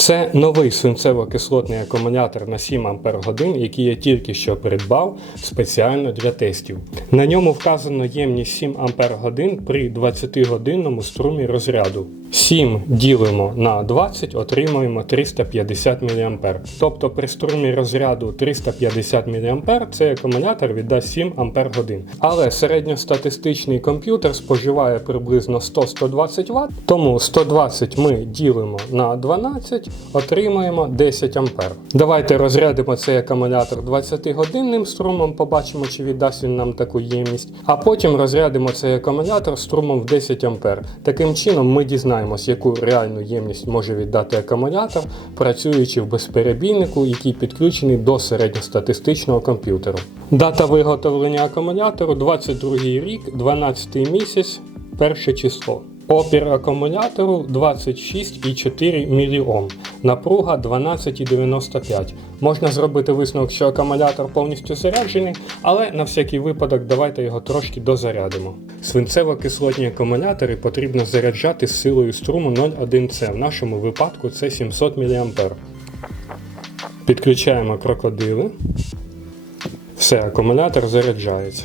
Це новий свинцево-кислотний акумулятор на 7 Ах, який я тільки що придбав спеціально для тестів. На ньому вказано ємність 7 Ах при 20-годинному струмі розряду. 7 ділимо на 20, отримуємо 350 мА. Тобто при струмі розряду 350 мА цей акумулятор віддасть 7 Ах. Але середньостатистичний комп'ютер споживає приблизно 100-120 Вт, тому 120 ми ділимо на 12, отримаємо 10 А. Давайте розрядимо цей акумулятор 20-годинним струмом, побачимо, чи віддасть він нам таку ємність. А потім розрядимо цей акумулятор струмом в 10 А. Таким чином ми дізнаємось, яку реальну ємність може віддати акумулятор, працюючи в безперебійнику, який підключений до середньостатистичного комп'ютеру. Дата виготовлення акумулятору 22 рік, 12 місяць, перше число. Опір акумулятору 26,4 мОм, напруга 12,95. Можна зробити висновок, що акумулятор повністю заряджений, але на всякий випадок давайте його трошки дозарядимо. Свинцево-кислотні акумулятори потрібно заряджати силою струму 0,1С. В нашому випадку це 700 мА. Підключаємо крокодили. Все, акумулятор заряджається.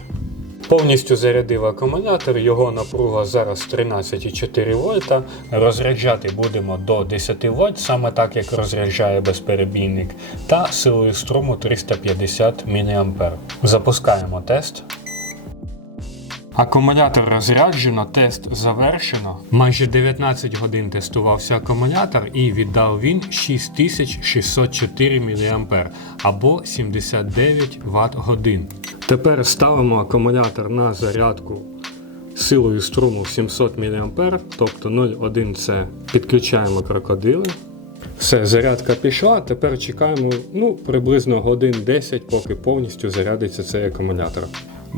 Повністю зарядив акумулятор, його напруга зараз 13,4 вольта. Розряджати будемо до 10 вольт, саме так як розряджає безперебійник, та силою струму 350 мА. Запускаємо тест. Акумулятор розряджено, тест завершено. Майже 19 годин тестувався акумулятор і віддав він 6604 мА або 79 Вт годин. Тепер ставимо акумулятор на зарядку силою струму 700 мА, тобто 0,1С. Підключаємо крокодили. Все, зарядка пішла. Тепер чекаємо ну, приблизно годин 10, поки повністю зарядиться цей акумулятор.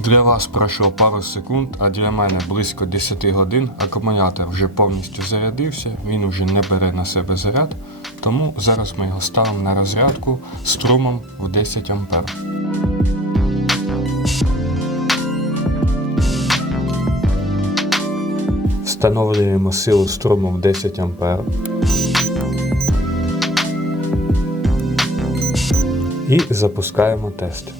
Для вас пройшло пару секунд, а для мене близько 10 годин. Акумулятор вже повністю зарядився, він вже не бере на себе заряд, тому зараз ми його ставимо на розрядку струмом в 10 А. Встановлюємо силу струму в 10 А. І запускаємо тест.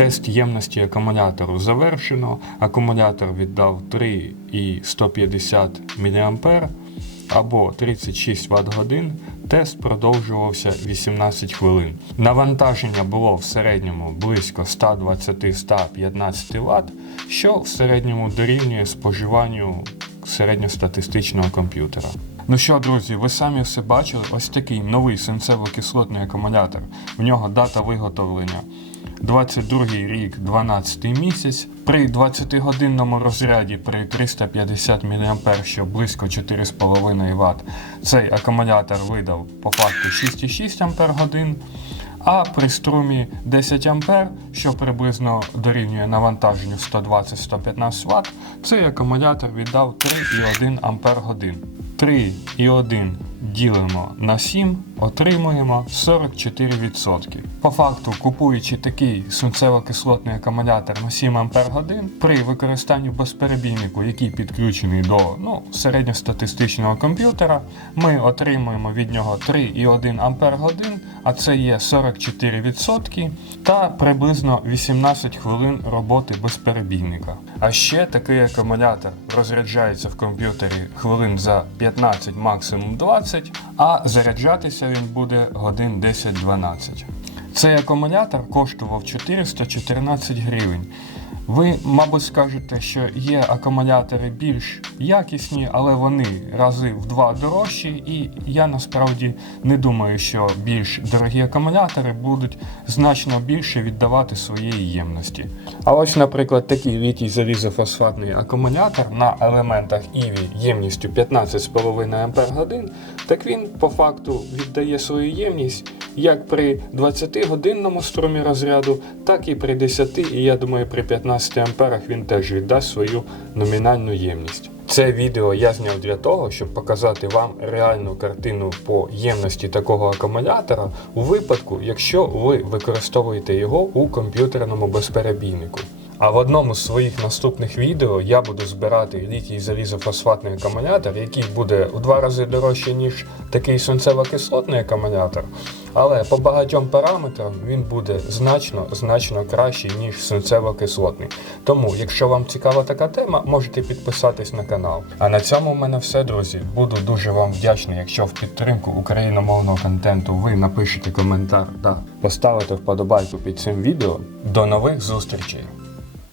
Тест ємності акумулятору завершено. Акумулятор віддав 3,150 мА або 36 Вт годин. Тест продовжувався 18 хвилин. Навантаження було в середньому близько 120-115 Вт, що в середньому дорівнює споживанню середньостатистичного комп'ютера. Ну що, друзі, ви самі все бачили, ось такий новий свинцево-кислотний акумулятор. В нього дата виготовлення 22 рік, 12 місяць. При 20-годинному розряді при 350 мА, що близько 4,5 Вт, цей акумулятор видав по факту 6,6 Ах. А при струмі 10 А, що приблизно дорівнює навантаженню 120-115 Вт, цей акумулятор віддав 3,1 Ах. 3,1 ділимо на 7, отримуємо 44%. По факту, купуючи такий свинцево-кислотний акумулятор на 7 Ах, при використанні безперебійнику, який підключений до ну, середньостатистичного комп'ютера, ми отримуємо від нього 3,1 Ах, а це є 44% та приблизно 18 хвилин роботи безперебійника. А ще такий акумулятор розряджається в комп'ютері хвилин за 15, максимум 20, а заряджатися він буде годин 10-12. Цей акумулятор коштував 414 гривень. Ви, мабуть, скажете, що є акумулятори більш якісні, але вони рази в два дорожчі, і я насправді не думаю, що більш дорогі акумулятори будуть значно більше віддавати своєї ємності. А ось, наприклад, такий літій залізофосфатний акумулятор на елементах EVI ємністю 15,5 Ах, так він по факту віддає свою ємність як при 20-годинному струмі розряду, так і при 10, і я думаю, при 15 амперах він теж віддасть свою номінальну ємність. Це відео я зняв для того, щоб показати вам реальну картину по ємності такого акумулятора у випадку, якщо ви використовуєте його у комп'ютерному безперебійнику. А в одному з своїх наступних відео я буду збирати літій залізофосфатний акумулятор, який буде у два рази дорожче, ніж такий свинцево-кислотний акумулятор. Але по багатьом параметрам він буде значно значно кращий, ніж свинцево-кислотний. Тому, якщо вам цікава така тема, можете підписатись на канал. А на цьому в мене все, друзі. Буду дуже вам вдячний, якщо в підтримку україномовного контенту ви напишете коментар та поставите вподобайку під цим відео. До нових зустрічей!